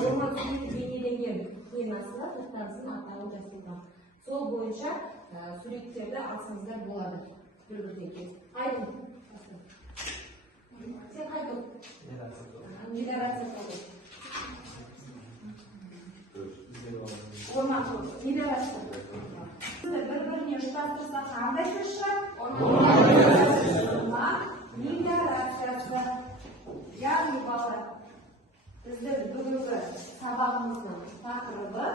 орман суреті бейнеленген схемасында тоқтамысын атауын жасалған. Сол бойынша суреттерді алсаңыздар болады. Бір-бірден. Айдын. Сен қайдың? Мелиорация қойды. Орман мелиорация. Бір-біріне ұштастырса қандай сөз шығады? Орман мелиорациясы. Яғни балалар, біздің бүгінгі сабағымыздың тақырыбы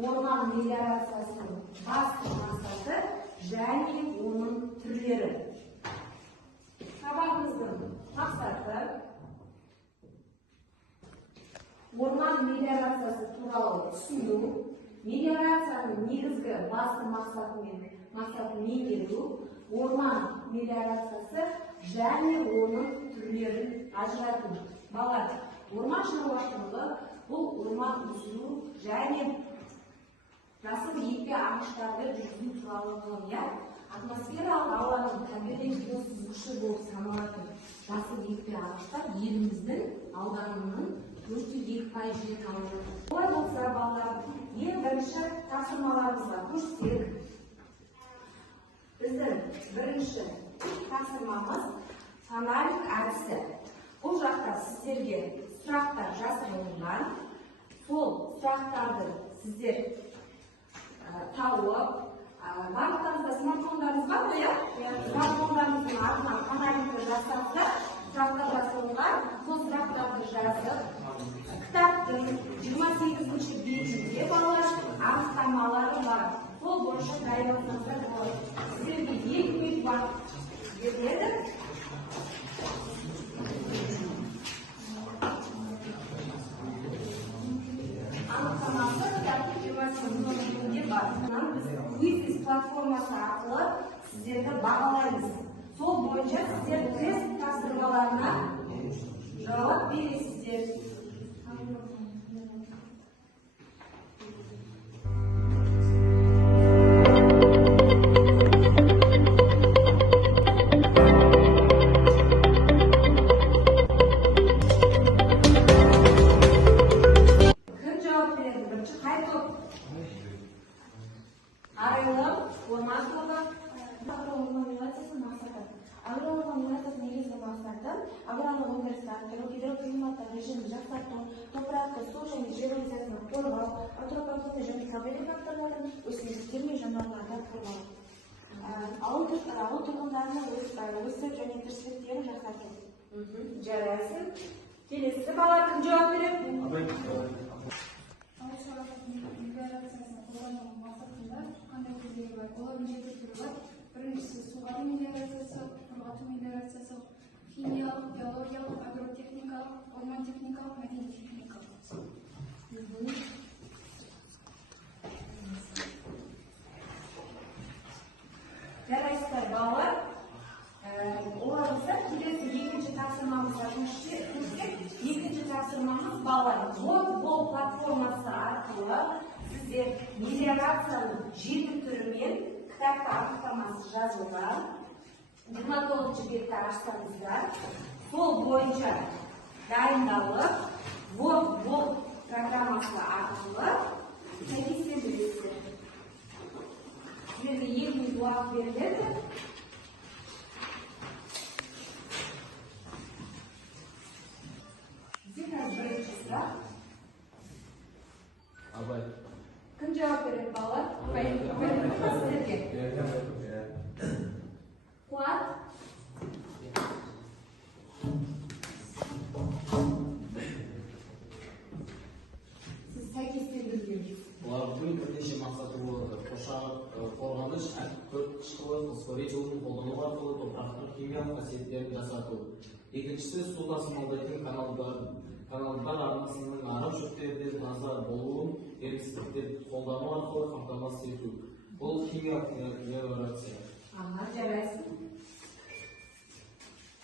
орман мелиорациясының басты мақсаты және оның түрлері. Сабағымыздың мақсаты орман мелиорациясы туралы түсіну, мелиорацияның негізгі басты мақсатын меңгеру, орман мелиорациясы және оның түрлерін ажырату. Балалар, орман шаруашылығы бұл орман өсіру және жасыл екпе ағаштарды жүргізу туралы ғылым. Атмосфералық ауаның табиғи биосүзгіші болып саналатын жасыл екпе ағаштар еліміздің ауданының 402% жерін алып жатыр. Олай болса, балалар, ең бірінші тапсырмаларымызға көшсек, біздің бірінші тапсырмамыз фонарик әдісі. Бұл жақта сіздерге сұрақтар жазылған. Сол сұрақтарды сіздер тауып, барлықтарыңызда смартфондарыңыз бар ғой, иә? Смартфондарыңыздың артынан фонарикті жасаңыздар, сұрақтар жазылған. Сол сұрақтарды жазып, кітаптың 28-ші бетінде балалар анықтамалары бар. Сол бойынша дайындалсаңыздар болады. Сіздерге 2 минут уақыт беріледі. Анықтамасы кітаптың 28-ші бетінде бар. Біз Quiz платформасы арқылы сіздерді бағалаймыз. Сол бойынша сіздер тест тапсырмаларына жауап бересіздер. аграрлық өндірісті арттыру, гидроклиматтық режимді жақсарту, топырақты су және жер резервін қорғау, антропогенді және табиғи факторлардың өсімдіктер мен жануарларды қорғау. Ауыл тұрғындарының өсіп және тіршіліктерін жақсарту. Жарайсың. Келесі балалар кім жауап береді? Ауыл шаруашылығы мелиорациясын қолдану мақсатында қандай көздері бар? Олардың жеті түрі бар. Біріншісі суғару мелиорациясы, құрғату мелиорациясы, химиялық, биологиялық, агротехникалық, орман техникалық, мәдени техникалық. Жарайсыздар балалар. Оларыңызда келесі екінші тапсырмамызға көшсек, екінші тапсырмамыз балалар. Ол платформасы арқылы сіздер мелиорацияның 7 түрімен кітапта анықтамасы жазылған. 29-ші бетті ашсаңыздар, сол бойынша дайындалып, Word программасы арқылы сәйкестендіресіздер. Сіздерге 2 минут уақыт беріледі. Бірінші сұрақ. Кім жауап береді балалар? Сіздерге. Қуат. Сіз сәйкестендіргенсіз. Олардың бірнеше мақсаты болады. Қорғаныш, күкірт қышқылы, фосфорит жолын қолдану арқылы топырақтың химиялық қасиеттерін жасарту. Екіншісі су тасымалдайтын каналдар арнасының арық шөптерден таза болуын еріксіздіктерді қолдану арқылы қамтамасыз ету. Бұл химиялық мелиорация. Жарайсың.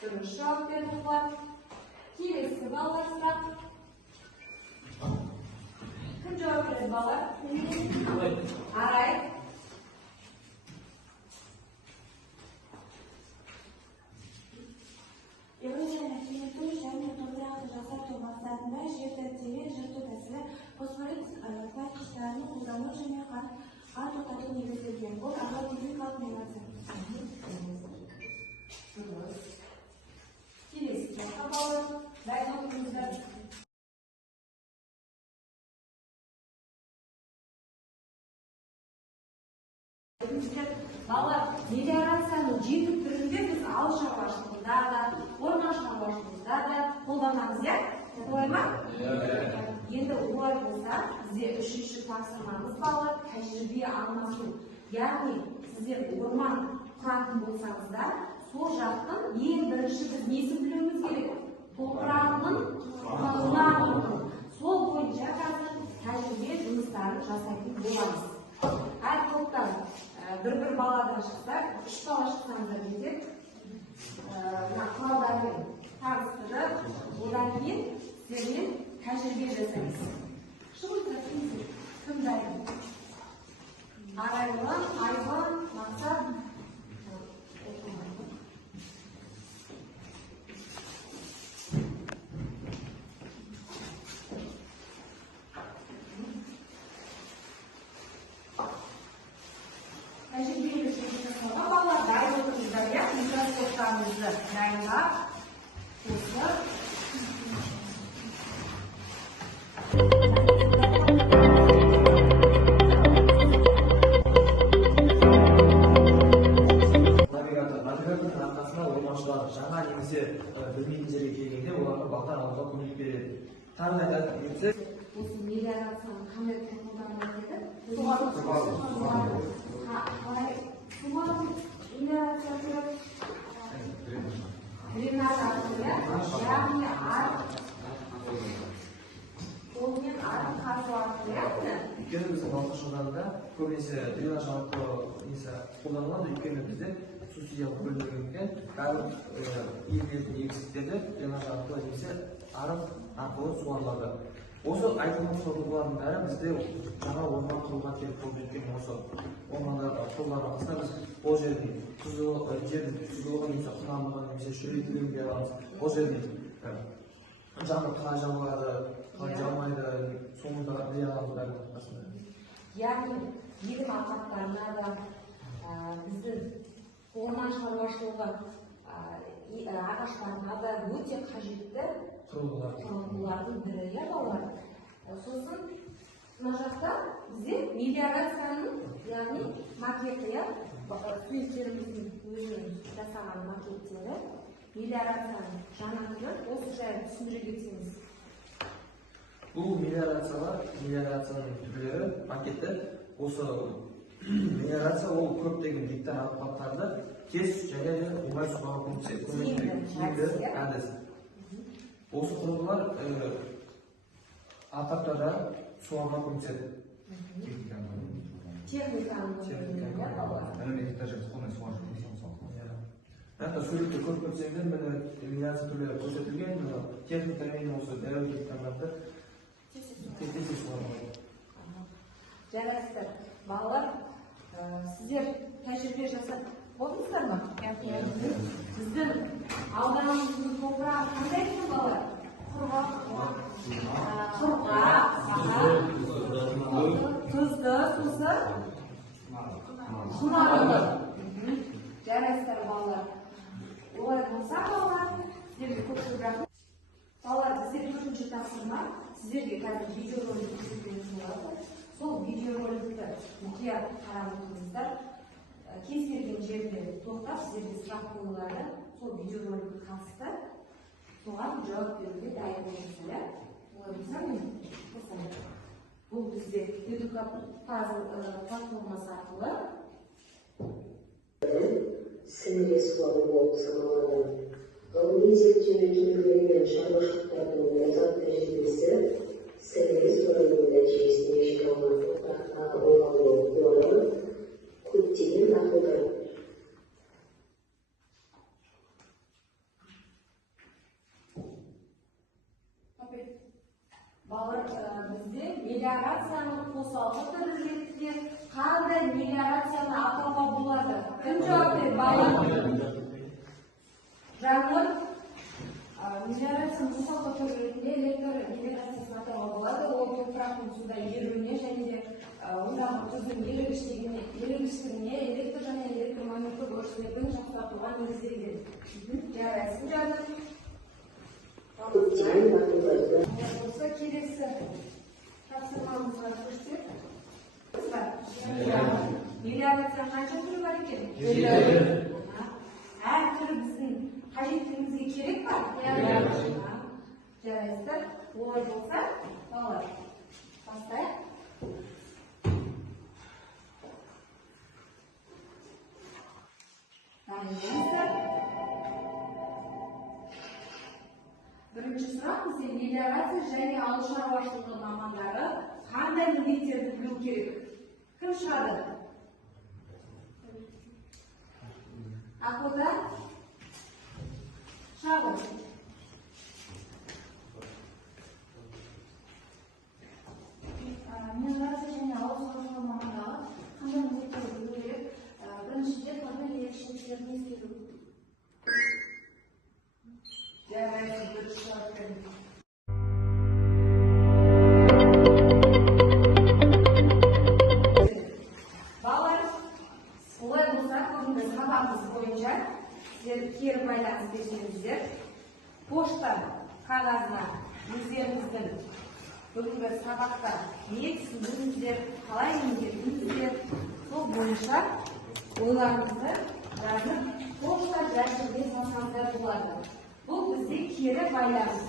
Дұрыс жауап берді Қуат. Келесі балалар сұрақ. Кім жауап береді балалар? Арай. Экологияны кеңейту және топырақты жақсарту мақсатында жерді терең жырту тәсілі Келесі жаққа балалар, дайын отырыңыздар. Балалар, мелиорацияның жеті түрінде біз ауыл шаруашылығында да, орман шаруашылығында да қолданамыз, иә? Солай ма? Енді олай болса, бізде үшінші тапсырмамыз балалар тәжірибе алмасу. Яғни, сіздер орман құратын болсаңыздар, сол жақтың ең бірінші біз несін білуіміз керек? Топырағының құнағын. Сол бойынша қазір тәжірибе жұмыстарын жасайтын боламыз. Әр топтан бір баладан шықса, үш бала шықсаңыздар десек, құралдармен таныстырып, одан кейін сіздермен тәжірибе жасаймыз. Кім дайын? Арайлы, Айбан, Мақсат. Тәжірибелі жұмыстарға балалар дайын отырыңыздар, иә? Микроскоптарыңызды дайындап, қосып. Навигатордың арқасында орманшылар жаңа немесе білмейтін жерге келгенде оларға бақтар алуға көмек береді. Тағы да айтатын болсақ, Осы мелиорацияны қандай қолданылады еді? Суғару. Мелиорациясы дренаж арқылы, яғни қолмен арын қазу арқылы, өйткені біздің балқыш жылдарында көбінесе дренаж арқылы қолданылады, өйткені бізде субсидиялық бөлінбегендіктен барлық егілетін егістіктерді дренаж арқылы немесе арық арқылы суарылады. Осы айтылған сорғылардың бәрі бізде жаңа орман құруға келіп болды, өйткені осы ормандарға құрылған арқасында біз ол жердің тұздылығын немесе құнарлығын немесе шөлейтілігін бере аламыз. Ол жердің жаңа қалай жабылады, қалай жабылмайды, соны да біле аламыз бәрінің арқасында. яғни егін алқаптарына да біздің орман шаруашылығы ағаштарына да өте қажетті құрылғылардың бірі, иә балалар? Сосын мына жақта бізде мелиорацияның, яғни макеті, иә? Студенттеріміздің өзінің жасаған макеттері, мелиорацияның жаңа түрі, осы жайлы түсіндіре кетсеңіз. Бұл мелиорацияның түрлері, макеті, осы мелиорация ол көптеген гектар алқаптарды тез және оңай суаруға көмектеседі әдіс. Осы құрылғылар алқаптарда суаруға көмектеседі. Техниканың суретте көріп көрсеңдер, мелиорация түрлері көрсетілген, техникамен осы дәуір гектарларды тез суаруға. Жарайсыздар, балалар, сіздер тәжірибе жасап болдыңыздар ма? Біздің ауданымыздың топырағы қандай екен балалар? Құрғақ, тұзды, сусы, құнарлы. Жарайсыздар балалар. Олай болса балалар, сіздерге көпшілік рахмет. Балалар, біздер төртінші тапсырма, сіздерге қазір видеоролик көрсететін болады. Сол видеороликті мұқият қарап отырыңыздар. Кез келген жерде тоқтап, сіздерге сұрақ қойылады. Сол видеороликке қатысты соған жауап беруге дайын болыңыздар. Олай болса, бұл бізде YouTube платформасы арқылы сіңіре суару болып саналады. Ғылыми зерттеу мекемелері мен шаруашылықтардың озат тәжірибесі сіңіре суару нәтижесінде жиналған топырақтағы ылғалдылық туралы көптеген ақылдар. Балалар, бізде мелиорацияның қосалқы түрі ретінде қандай мелиорацияны атауға болады? Кім жауап береді? Жаңыл, мелиорацияның қосалқы түрі ретінде электр генерациясын атауға болады. Ол топырақтың суда еруіне және де ондағы тұздың ерігіштігіне электр және электр көзделген. Жарайсың жаным. көптеген батылдарды Болса келесі тапсырмамызға көшсек. Мелиорация қанша түрі бар екен? Әр түрі біздің қажеттігімізге керек па? Жарайсыздар. Олай болса, балалар, бастайық. Дайындаңыздар. Бірінші сұрақ бізде мелиорация және ауыл шаруашылығы мамандары қандай міндеттерді білу керек? Кім шығады? Ақбота? Шағын. Мелиорация және ауыл шаруашылығы мамандары қандай міндеттерді білу керек? Біріншіден, мынадай ерекшеліктерін ескеру. Жарайсыз, дұрыс жауап беріңіз. Балалар, олай болса, бүгінгі сабағымыз бойынша сіздер кері байланыс берсеңіздер, пошта қағазына өздеріңіздің бүгінгі сабақта не түсіндіңіздер, қалай меңгердіңіздер, сол бойынша ойларыңызды жазып, пошта жәшігіне салсаңыздар болады. Бұл бізде кері байланыс.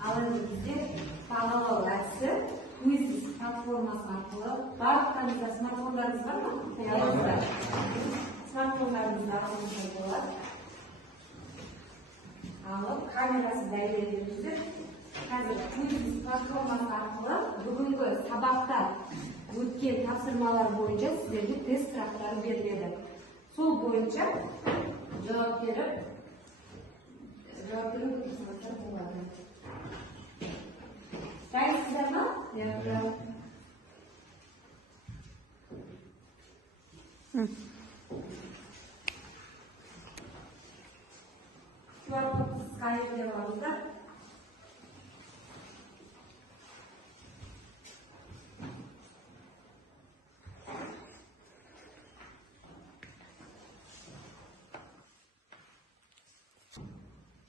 Ал енді бізде бағалау әдісі Quizzes платформасы арқылы барлықтарыңызда смартфондарыңыз бар ма? Смартфондарыңызды алыңыздар болады. Алып, камерасы дәлелдеңіздер. Қазір Quizzes платформасы арқылы бүгінгі сабақта өткен тапсырмалар бойынша сіздерге тест сұрақтары беріледі. Сол бойынша жауап беріп отырсаңыздар болады. Дайынсыздар ма? QR-кодты сканерлеп алыңыздар.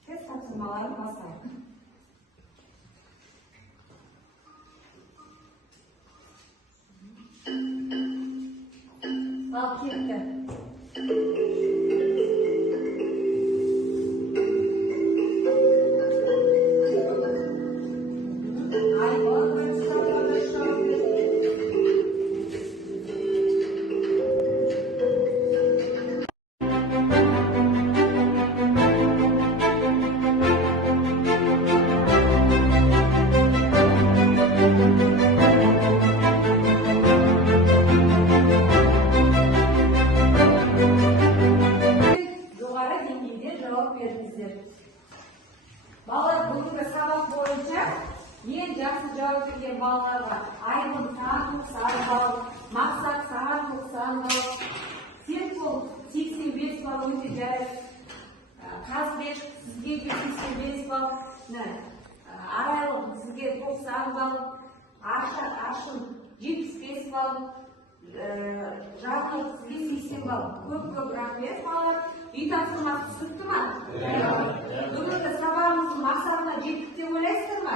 Тест тапсырмаларын бастайық. Ал кетті. Балалар бүгінгі сабақ бойынша ең жақсы жауап берген балаларға Айбын саған 90 балл, Мақсат саған 90 балл, Серпол 85 балл өте жарайсыз. Қазбек сізге 85 балл, Арайлым сізге 90 балл, Аршын 75 балл, Жарқын сізге 80 балл. Көп рахмет балалар. Үй тапсырмасы түсінікті ма? Бүгінгі сабағымыздың мақсатына жеттік деп ойлайсыздар ма?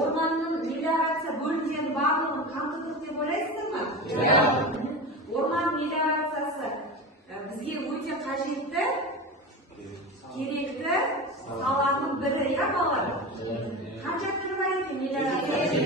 Орманның мелиорация бөлімдерінің барлығын қамтыдық деп ойлайсыздар ма? Орман мелиорациясы бізге өте қажетті, керекті саланың бірі, балалар? Қанша түрі бар екен мелиорация?